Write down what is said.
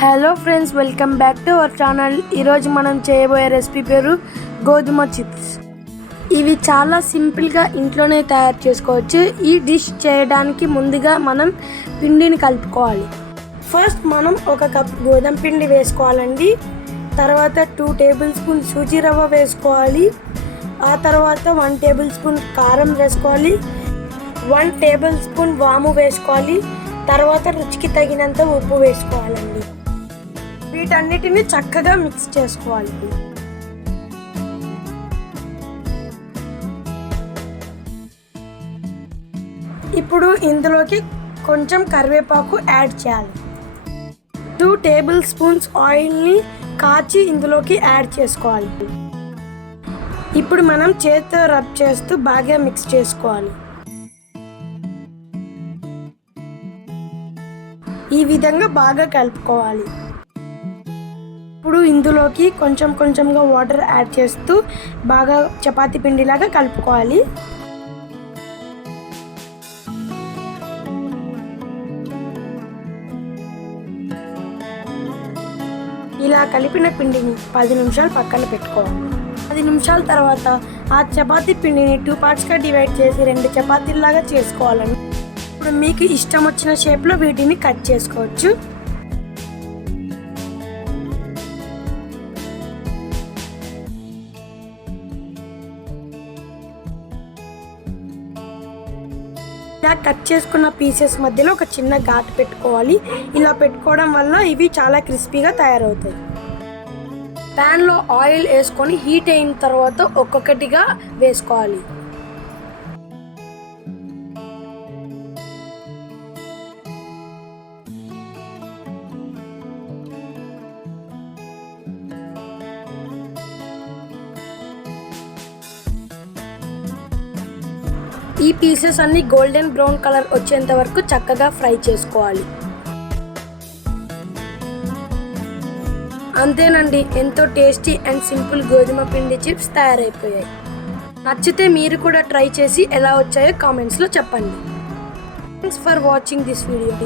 Hello friends, welcome back to our channel. ఈరోజు మనం చేయబోయే రెసిపీ పేరు గోధుమ చిప్స్. ఇవి చాలా సింపుల్గా ఇంట్లోనే తయారు చేసుకోవచ్చు. ఈ డిష్ చేయడానికి ముందుగా మనం పిండిని కలుపుకోవాలి. ఫస్ట్ మనం 1 కప్ గోధుమ పిండి వేసుకోవాలండి. తర్వాత 2 టేబుల్ స్పూన్ సూజీ రవ్వ వేసుకోవాలి. ఆ తర్వాత 1 టేబుల్ స్పూన్ కారం వేసుకోవాలి. 1 టేబుల్ స్పూన్ వాము వేసుకోవాలి. తర్వాత రుచికి తగినంత ఉప్పు వేసుకోవాలండి. వీటన్నిటిని చక్కగా మిక్స్ చేసుకోవాలి. ఇప్పుడు ఇందులోకి కొంచెం కరివేపాకు యాడ్ చేయాలి. 2 టేబుల్ స్పూన్స్ ఆయిల్ని కాచి ఇందులోకి యాడ్ చేసుకోవాలి. ఇప్పుడు మనం చేతితో రబ్ చేస్తూ బాగా మిక్స్ చేసుకోవాలి. ఈ విధంగా బాగా కలుపుకోవాలి. ఇప్పుడు ఇందులోకి కొంచెంగా వాటర్ యాడ్ చేస్తూ బాగా చపాతీ పిండిలాగా కలుపుకోవాలి. ఇలా కలిపిన పిండిని 10 నిమిషాలు పక్కన పెట్టుకోవాలి. 10 నిమిషాల తర్వాత ఆ చపాతీ పిండిని 2 పార్ట్స్గా డివైడ్ చేసి 2 చపాతీలాగా చేసుకోవాలండి. ఇప్పుడు మీకు ఇష్టం వచ్చిన షేప్లో వీటిని కట్ చేసుకోవచ్చు. ఇలా కట్ చేసుకున్న పీసెస్ మధ్యలో ఒక చిన్న ఘాటు పెట్టుకోవాలి. ఇలా పెట్టుకోవడం వల్ల ఇవి చాలా క్రిస్పీగా తయారవుతాయి. ప్యాన్లో ఆయిల్ వేసుకొని హీట్ అయిన తర్వాత ఒక్కొక్కటిగా వేసుకోవాలి. ఈ పీసెస్ అన్ని గోల్డెన్ బ్రౌన్ కలర్ వచ్చేంత వరకు చక్కగా ఫ్రై చేసుకోవాలి. అంతేనండి, ఎంతో టేస్టీ అండ్ సింపుల్ గోధుమ పిండి చిప్స్ తయారైపోయాయి. నచ్చితే మీరు కూడా ట్రై చేసి ఎలా వచ్చాయో కామెంట్స్లో చెప్పండి. Thanks for watching this video.